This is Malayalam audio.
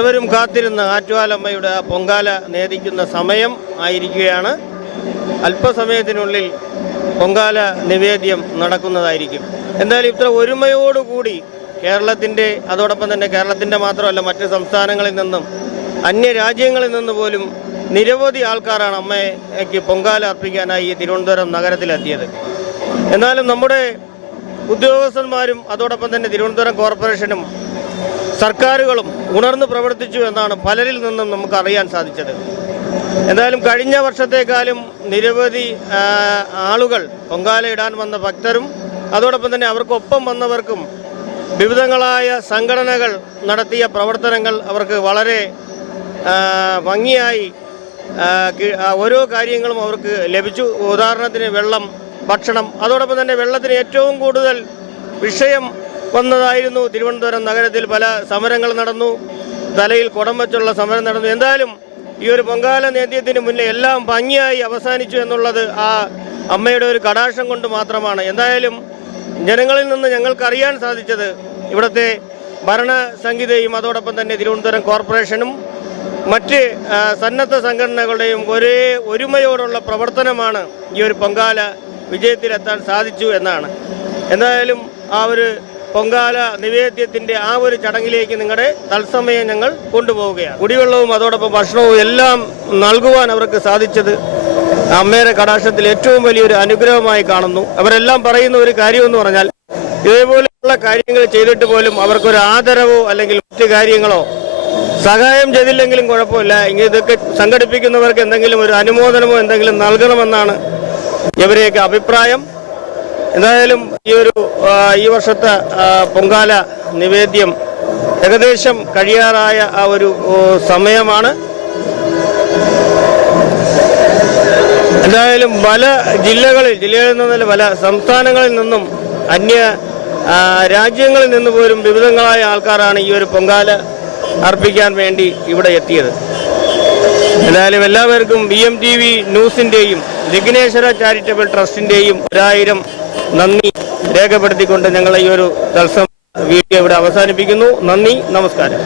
ഏവരും കാത്തിരുന്ന ആറ്റുകാലമ്മയുടെ പൊങ്കാല നേദിക്കുന്ന സമയം ആയിരിക്കുകയാണ്. അല്പസമയത്തിനുള്ളിൽ പൊങ്കാല നിവേദ്യം നടക്കുന്നതായിരിക്കും. എന്തായാലും ഇത്ര ഒരുമയോടുകൂടി കേരളത്തിൻ്റെ, അതോടൊപ്പം തന്നെ കേരളത്തിൻ്റെ മാത്രമല്ല മറ്റ് സംസ്ഥാനങ്ങളിൽ നിന്നും അന്യരാജ്യങ്ങളിൽ നിന്ന് പോലും നിരവധി ആൾക്കാരാണ് അമ്മയ്ക്ക് പൊങ്കാല അർപ്പിക്കാനായി തിരുവനന്തപുരം നഗരത്തിലെത്തിയത്. എന്നാലും നമ്മുടെ ഉദ്യോഗസ്ഥന്മാരും അതോടൊപ്പം തന്നെ തിരുവനന്തപുരം കോർപ്പറേഷനും സർക്കാരുകളും ഉണർന്നു പ്രവർത്തിച്ചു എന്നാണ് പലരിൽ നിന്നും നമുക്ക് അറിയാൻ സാധിച്ചത്. എന്തായാലും കഴിഞ്ഞ വർഷത്തേക്കാളും നിരവധി ആളുകൾ പൊങ്കാല ഇടാൻ വന്ന ഭക്തരും അതോടൊപ്പം തന്നെ അവർക്കൊപ്പം വന്നവർക്കും വിവിധങ്ങളായ സംഘടനകൾ നടത്തിയ പ്രവർത്തനങ്ങൾ അവർക്ക് വളരെ ഭംഗിയായി ഓരോ കാര്യങ്ങളും അവർക്ക് ലഭിച്ചു. ഉദാഹരണത്തിന് വെള്ളം, ഭക്ഷണം, അതോടൊപ്പം തന്നെ വെള്ളത്തിന് ഏറ്റവും കൂടുതൽ വിഷയം വന്നതായിരുന്നു. തിരുവനന്തപുരം നഗരത്തിൽ പല സമരങ്ങൾ നടന്നു, തലയിൽ കുടം വച്ചുള്ള സമരം നടന്നു. എന്തായാലും ഈ ഒരു പൊങ്കാല നേദ്യത്തിന് മുന്നേ എല്ലാം ഭംഗിയായി അവസാനിച്ചു എന്നുള്ളത് ആ അമ്മയുടെ ഒരു കടാക്ഷം കൊണ്ട് മാത്രമാണ്. എന്തായാലും ജനങ്ങളിൽ നിന്ന് ഞങ്ങൾക്കറിയാൻ സാധിച്ചത് ഇവിടുത്തെ ഭരണസംഹിതയും അതോടൊപ്പം തന്നെ തിരുവനന്തപുരം കോർപ്പറേഷനും മറ്റ് സന്നദ്ധ സംഘടനകളുടെയും ഒരേ ഒരുമയോടുള്ള പ്രവർത്തനമാണ് ഈ ഒരു പൊങ്കാല വിജയത്തിലെത്താൻ സാധിച്ചു എന്നാണ്. എന്തായാലും ആ ഒരു പൊങ്കാല നിവേദ്യത്തിൻ്റെ ആ ഒരു ചടങ്ങിലേക്ക് നിങ്ങളുടെ തത്സമയം ഞങ്ങൾ കൊണ്ടുപോവുകയാണ്. കുടിവെള്ളവും അതോടൊപ്പം ഭക്ഷണവും എല്ലാം നൽകുവാൻ അവർക്ക് സാധിച്ചത് അമ്മയുടെ കടാക്ഷത്തിൽ ഏറ്റവും വലിയൊരു അനുഗ്രഹമായി കാണുന്നു. അവരെല്ലാം പറയുന്ന ഒരു കാര്യമെന്ന് പറഞ്ഞാൽ ഇതേപോലെയുള്ള കാര്യങ്ങൾ ചെയ്തിട്ട് പോലും അവർക്കൊരു ആദരവോ അല്ലെങ്കിൽ മറ്റു കാര്യങ്ങളോ സഹായം ചെയ്തില്ലെങ്കിലും കുഴപ്പമില്ല, ഇതൊക്കെ സംഘടിപ്പിക്കുന്നവർക്ക് എന്തെങ്കിലും ഒരു അനുമോദനമോ എന്തെങ്കിലും നൽകണമെന്നാണ് ഇവരെയൊക്കെ അഭിപ്രായം. എന്തായാലും ഈ വർഷത്തെ പൊങ്കാല നിവേദ്യം ഏകദേശം കഴിയാറായ ആ ഒരു സമയമാണ്. എന്തായാലും പല ജില്ലകളിൽ നിന്നല്ല പല സംസ്ഥാനങ്ങളിൽ നിന്നും അന്യ രാജ്യങ്ങളിൽ നിന്ന് പോലും വിവിധങ്ങളായ ആൾക്കാരാണ് ഈ ഒരു പൊങ്കാല അർപ്പിക്കാൻ വേണ്ടി ഇവിടെ എത്തിയത്. എന്തായാലും എല്ലാവർക്കും BMTV ന്യൂസിൻ്റെയും വിഘ്നേശ്വര ചാരിറ്റബിൾ ട്രസ്റ്റിൻ്റെയും 1000 നന്ദി രേഖപ്പെടുത്തിക്കൊണ്ട് ഞങ്ങൾ ഈ ഒരു തത്സമയ വീഡിയോ ഇവിടെ അവസാനിപ്പിക്കുന്നു. നന്ദി, നമസ്കാരം.